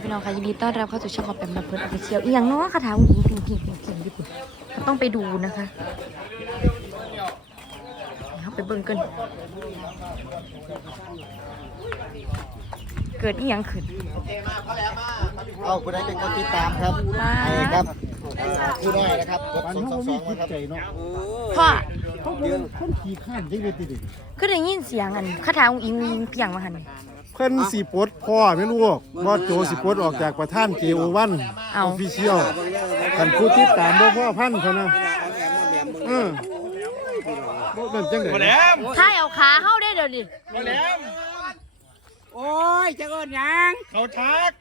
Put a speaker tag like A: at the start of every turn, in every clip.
A: พี่น้องค่ะยินดีต้อนรับเข้าสู่ช่องของแปมลำเพลินออฟฟิเชียลอีกอย่างน้อยคาถาอุ้งอิงพิงญี่ปุ่นต้องไปดูนะคะเขาไปเบิ่งกันเกิดอีหยังขึ้น
B: เอาคุณได้เป็นคนติดตามครับไอ้ครับผู้น้อยนะครับกด222นะครับ
A: พ่อ
C: เขาเป็นคนขี่ข้านได้เลยติด
A: คือได้ยินเสียงอันคาถาอุ้งอิงเพียงมาหัน
C: เพิ่นสีปลดพ่อไม่รู้ว่าโจสีปลดออกจากประธานเกโอวันออฟฟิเชียลกันผู้ติดตามบ่พ่อพันเขานะบ่เป็นจังได๋
A: ถ้าเอาขาเข้าได้เดี๋ยวดิ
D: โอ้ยจะก่อนยัง
C: เขาทัก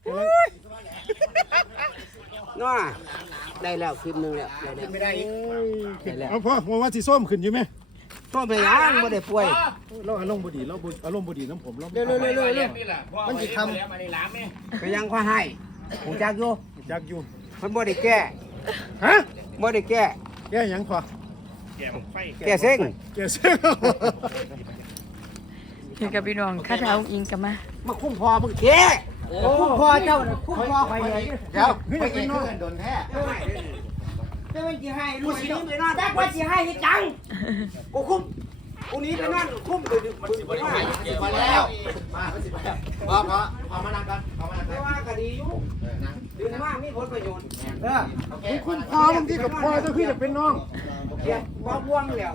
D: น้อได้แล้วคลิปหนึงแล้วได้ไม่ได้อีก
C: เอาพ่อว่าสิส้มขึ้นอยู่มั้ย
D: ต้องไปยังไม่ได้ป่วย
C: เราอารมณ์บ่ดีเราอารมณ์บ่ดีน้ำผมเรา
D: เร็วมันจะทำไปยังข้อให้ผมจักอยู่
C: จักอยู่
D: มันบ่ได้แก้
C: ฮะ
D: บ่ได้แก้
C: แกหยังพ่อ
D: แก้เส้ง
C: แกเสื้อ
A: เห็นกับพี่น้องคาถาอุ้งอิงกันมา
D: มาคุ้มพอมึงแก้คุ้มพอเจ้าคุ้มพอใครเลย
B: เดี๋ยวไปกินเพื่อนโดนแท้
D: จะไม่จีให้ลูกนี้ไปนอนแต่ว่าจีให้ให้จังกูคุ้มกูนี้ไปนอนคุ้มไปดึกมันสิบ่ได้
B: มาแล้วมาสิบแล้วพอมานั่งกันพอมานั่ง
D: แต่ว่าก็ดีอยู่ดึงมากมีผลประโยชน์
C: คุณพ่อบางทีกับพ่อก็คือจะเป็นน้อง
D: เดี๋ยวบ่บ่วงแล้ว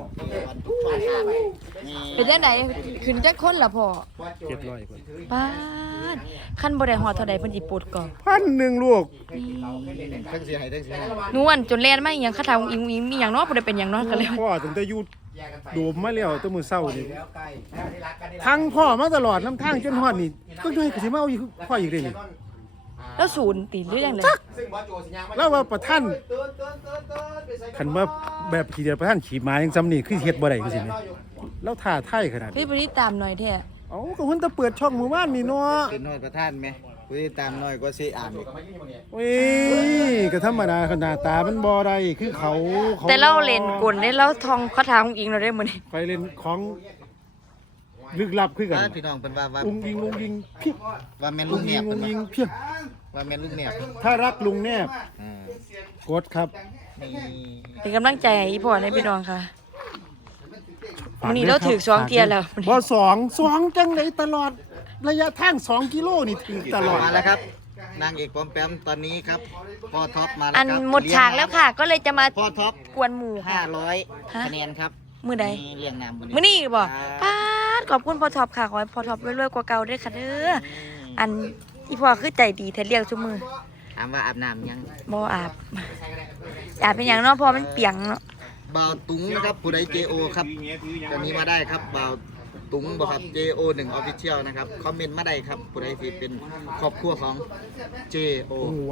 A: เป็นยังไงขึ้นจักคนล่ะพ่อ
C: 700คน
A: ป้าดขั้นบ่ได้ฮอดเท่าใดเพิ่นสิปวดก่อน
C: 1,000ลูก
B: ทั้งเสียหายทั้งเสียหาย
A: หนูอันจนแลนมาอีหยังคาถาอุ้งอิงมีหยังเนาะบ่ได้เป็นหยังเนาะกันแล้ว
C: พ่อตั้งแต่อยู่โดมมาแล้วตั้งมื้อเช้านี่ทั้งพ่อมาตลอดน้ำทางจนฮอดนี่ก็ด้วยก็สิมาเอาอีกพ่ออีกได้นี่
A: แล้วศูนย์ติหรือยังไง
B: ซึ่งบอสโจสิยาง
C: แล้วว่าประธานคันว่าแบบขี่เดียวประธานขี่ม้าจังซ้ำนี่คือเฮ็ดบ่ได้จังซี่แหมแล้วท่าไทยขนาดนี้
A: พี่ไปติดตามหน่อยแท้
C: เอ้าก็เพิ่นจะเปิดช่องหมู่บ้านนี่เนาะ
B: เป็นน้อยประธานไหมผู้ที่ตามน้อยก็สิอ่านอีก
C: โอ้ยก็ธรรมดาขนาดตามันบ่ได้คือเขา
A: แต่เราเล่นกลได้เราทองคาถาอุ้งอิงเราได้มื้อนี้
C: ไปเล่นของลึกลับคือกัน
B: พี่น้องเป็นว่า
C: ลุงยิงเพียง
B: ว่าแม่น
C: ลุ
B: ลุ
C: ง
B: ง
C: ยิ
B: แน
C: ง
B: บ
C: ลุงยิงเพียง
B: ว่าแม่นลุงแนบ
C: ถ้ารักลุงแนบกดครับ
A: เป็นกำลังใจให้อีพ่อในพี่น้องค่ะมื้อนี้เราถือ2เที่ยแล้ว
C: บ่2จังไดตลอดระยะทาง2กิโลนี่ถึงตลอด
B: มาแล้วครับนางเอกปอมแปมตอนนี้ครับพ่อท็อปมาแล้ว
A: อัน
B: ครับ
A: หมดฉากแล้วค่ะ ก็เลยจะมา
B: พ่อท็อป
A: กวนหมู่ค่ะ
B: 500คะแนนครับ
A: มื้อใด
B: เรียงนาม
A: มื้อนี้บ่ป้าดขอบคุณพ่อท็อปค่ะขอให้พ่อท็อปรวยๆกว่าเก่าเด้อค่ะเด้ออันอีพ่อคือใจดีแท้เลี้ยงซุมื้อ
B: ถามว่าอาบน้ำยัง
A: บ่อาบเป็นหยังเนาะเพอมันเปียงเนาะ
B: บ่าวตุงนะครับผู้ใด JO ครับตอนนี้มาได้ครับบ่าวตุงบ่ครับ JO 1 Official นะครับคอมเมนต์มาได้ครับผู้ใดที่เป็นครอบครัวของ JO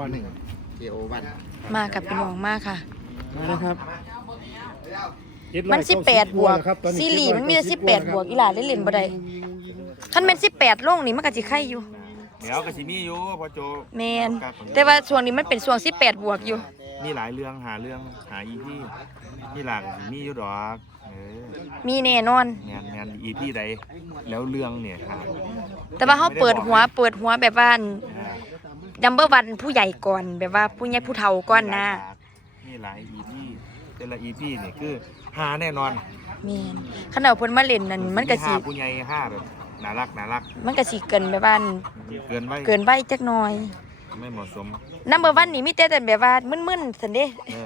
B: 1 JO 1
A: มากับพี่น้องมากค่ะ
C: มานะครับ
A: มัน18บวกซีรีส์มันมีแต่18บวกอีหล่าเล่นๆบ่ได้คันแม่น18ลงนี่มันก็สิไข่อยู่
E: เดี๋ยวกะสิมีอยู่พอโจ
A: แม่นแต่ว่าช่วงนี้มันเป็นช่วง18บวกอยู่
E: มีหลายเรื่องหาอีพี่มีหลากสิมีอยู่ดอก
A: มีแน่นอน
E: แมนอีพี่ใดแล้วเรื่องเนี่ยครับ
A: แต่ว่าเฮาเปิดหัวแบบว่านัมเบอร์วันผู้ใหญ่ก่อนแบบว่าผู้ใหญ่ผู้เฒ่าก่อนนะ
E: มีหลายอีพี่แต่ละอีพี่นี่คือหาแน่นอน
A: แม่นคันเอาเพิ่นมาเล่นนั่นมันก็สิ
E: ห้าผู้ใหญ่ห้าแบบน่ารัก
A: มันก็สิเกินแบบว่า
E: เกินไว้
A: เกินไปจักหน่อย
E: ไม่เหมาะสม
A: นัมเบอร์วันนี่มีแต่แบบว่ามึนๆซั่นเด้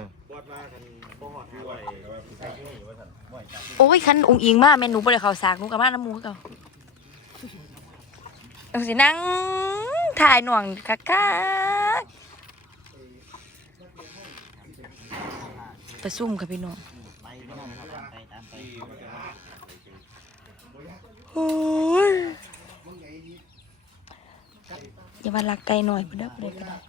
A: โอ้ยคันองค์อิงมาแม่นหนูบ่ได้เข้าสากหนูก็มาน้ำหมูคือเก่าเอาสินั่งถ่ายหน่วงคักๆตะซุ่มค่ะพี่น้องโอ้ยอย่ามาลักไกลหน่อยพุ่นเด้อพุ่นเด้อก็ได้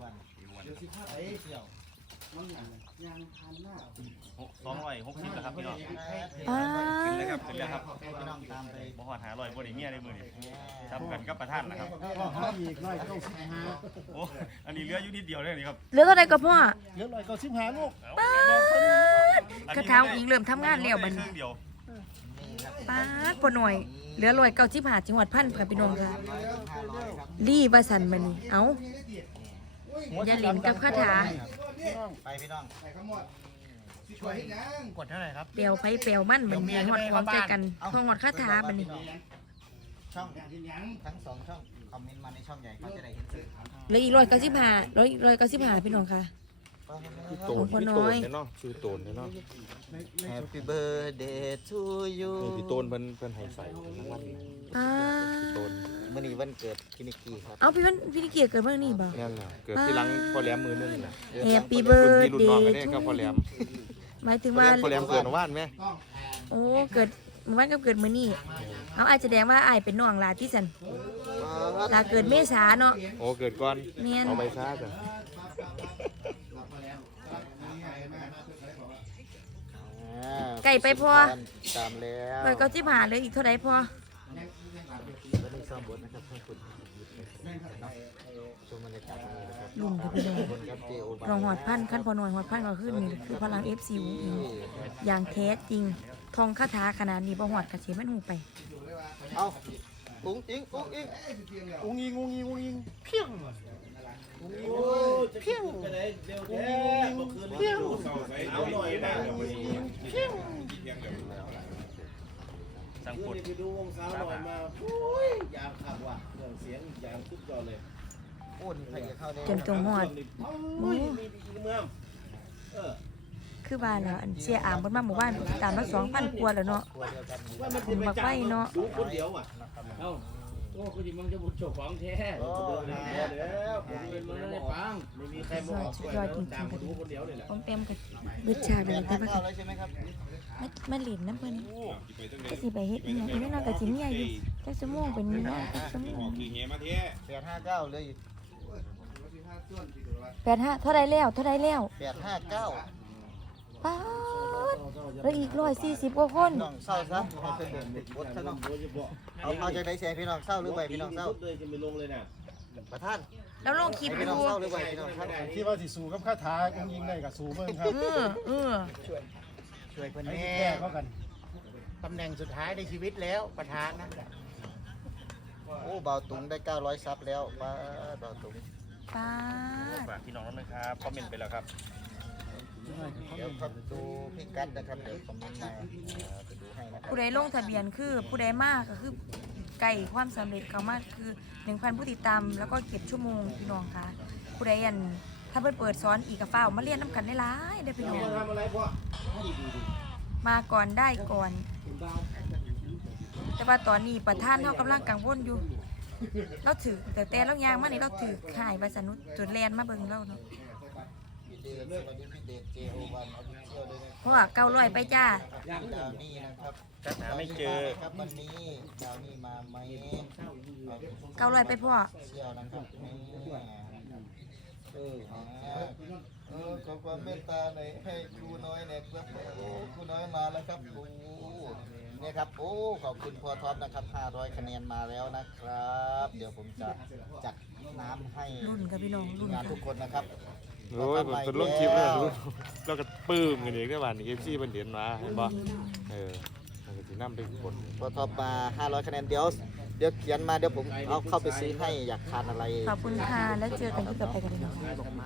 E: 260แล้วครับพี่น้อง
A: ป้า
E: ขึ้นเลยครับบ่ฮอด500บ่ได้เมียในมื้อนี้ทำกันกับประธานนะครับโอ้อันนี้เหลืออยู่นิดเดียวเลยนี่ครับ
A: เหลือเท่าใดก็พ่อ
C: เหลือ195ลูก
A: ป้าดกระเท้าอิงเริ่มทำงานแล้วบัดนี้
E: เดียว
A: ป้าดพอหน่อยเหลือ195จังหวัดพันค่ะพี่น้องค่ะ
B: 500ครับ
A: ลี่ว่าสันมานี่เอ้าอย่าเล่นกับคาถา
B: ไปพี่น้อง
E: กดเท่าไหร่ครับ
A: เปลวไผเปลวมันเหมือนมีฮอดพร้อมใจกันพอฮอดคาถาบัดนี้
B: ช่องทั้งสองช่องคอมเมนต์มาในช่องใหญ่เขาจะได้เห็นสื่อ
A: เหลืออีก195พี่น้องค่ะ
C: โตน
A: พอ
C: พี่
A: น้
C: โต
A: อน ย
C: เนาะชื่อโตนเนาะ
B: Happy birthday to you
C: พี่โตนเพิ่นให้ใส่รางวัล
A: อ่า
C: โตน
B: มื่อนี้วันเกิดพี่นิกกี้ครับ
A: เอาพี่นิเกียรเกิดเมื่อนี้บ่
C: นั่นน่ะเกิดที่หลังพ่อแหลมมือนึงน่ะ
A: Happy
C: รุ่นพี่รุ่นน้องกัน
A: birthday
C: เด้กับพ่อแหลม
A: หมายถึง
C: พ่อ
A: ว่า
C: แหลมเกิดว่านไหม
A: โอ้เกิดมื้อวันก็เกิดมื้อนี้เอาอาจจะแสดงว่าอ้ายเป็นน้องหลาที่สันลาเกิดเมษาเนาะ
C: โอ้เกิดก่อน
A: แม่น
C: เอาไปซ่าจ้ะ
A: ไก่ไปพอ
B: ตามแล้ว
A: 195เหลืออีกเท่าใดพอ
B: วันนี้ซ้อมบทนะครับขอบคุณชมบรรยากาศนี้นะครับ
A: รุ่นค่ะพี่น้อง
B: คนครับ JO
A: รองหอดพันขั้นพอหน่อยหอดพันก็ขึ้นนี่คือพลัง FC อุ้งอิงอย่างแท้จริงทองคาถาขนาดนี้บ่หอดกระเสียมันหูไป
B: เอาอุ้งอิงอุ้งอิง
C: อุ้งยิงอุ้งยิงอุ้งยิง
E: สั่งกด
D: ไปดูวงสาวหน่อยมาอยากขับว่ะเครื่องเสียงอย่างสุดยอดเลย
B: โอ้นี่ใครจะเข้าได้
A: จนจงหอด
D: โอ้ยมีเมืองเออ
A: คือบ้านแล้วอันเสียอามเพิ่นมาหมู่บ้านตามมา 2,000 กว่าแล้วเนาะ
D: ว่ามัน
A: ผมบักไว้เนาะ
D: ดูคนเดียวอ่ะ
F: เอ้าโอ้คุณจิมังจะบุกโฉกของแท้
B: โอ้
D: แล้วผมเป็นมันได้ฟังไม่มีใครมาบอกด้วยตามมาดูคนเดียวเลยแหละ
A: ผมเต็มกับบึดฉากเลยแต่ว่า
B: เข้าแล้วใช่ไหมครับ
A: มาเล่นน้ำเพิ่นก็สิไปเฮ็ดอีหยังอีนั่นก็สิเมียอยู่จักชั่วโมงเป็นเนาะจักชั่วโมง
B: 859เลย
A: 85เท่าใดแล้ว
B: 859
A: ป๊าดแล้วอีก140กว่าคน
B: น้องเศร้าซะให้เป็นเด่นบทซะน้องเอาจากไหนเสียพี่น้องเศร้าหรือไปพี่น้องเศร้า
D: เลยจะไม่ลงเลยนะ
B: ประธาน
A: แล้วลงคลิป
B: ให้พี่น้
A: ดู
B: องเศร้าหรือไปพี่น้องครับ
C: ที่ว่าสิสู้กับคาถาอุ้งยิงได้กับสู้เบิ่งครับ
B: ช่วยเพิ่น
C: ให้
B: แน่
C: แก้เข้ากัน
B: ตำแหน่งสุดท้ายในชีวิตแล้วประธานนะโอ้เบาตุงได้900ซับแล้วป้าเบาตุง
A: ป๊าด
E: ฝากพี่น้องด้วยนะครับคอมเมนต์ไปแล้วครับ
B: เดี๋ยวครับดูพี่กัดนะครับเดี๋ยวคอมเมนต์มาไปดูให้นะครับ
A: ผู้ใดลงทะเบียนคือผู้ใดมากก็คือไก่ความสำเร็จเขามากคือ 1,000 ผู้ติดตามแล้วก็เก็บชั่วโมงพี่น้องค่ะผู้ใดอันถ้าเพิ่นเปิดสอนอีกกับฟ้าวมาเรียนน้ำกันได้หลายได้อพี่น้อง
D: ทำอะไรพ่อ
A: มาก่อนได้ก่อน แต่ว่าตอนนี้ประธานเขากำลังกังวลอยู่เราถือแต่เรายางมานี่เราถือข่ายใบสนุดจนแลนมาเบิ่งเราเนาะ
B: พี่เดชสวัสดีพี่เดช JO1 Official ด้วยนะ
A: เพราะว่า900ไปจ้า
B: ดาวนี่นะครับ
E: ถ้าหาไม่เจอ
B: ครับวันนี้ดาวนี่มาไหม
A: 900ไปพ่อ
B: เชี่ยวนะครับนี่ขอความเมตตาหน่อยให้ครูน้อยเนี่ยครับโอ้ครูน้อยมาแล้วครับโอ้เนี่ยครับโอ้ขอบคุณพ่อท็อปนะครับ500คะแนนมาแล้วนะครับ เดี๋ยวผมจะจัดน้ำให้
A: รุ่นกับพี่น้องรุ่น
B: งาน
A: ค่ะ
B: ทุกคนนะครับ
C: โอ้ยเป็นลงคลิปเลยเราก็ปลื้มกันเองได้บ้านนี้ FC เพิ่นเห็นมาเห็นบ่มันก็สินำไปกด
B: พอท็อปมา500คะแนนเดี๋ยวเขียนมาเดี๋ยวผมเอาเข้าไปซื้อให้อยากทานอะไร
A: ขอบคุณค่ะแล้วเจอกันที่ต่อไปกันพี่น้อง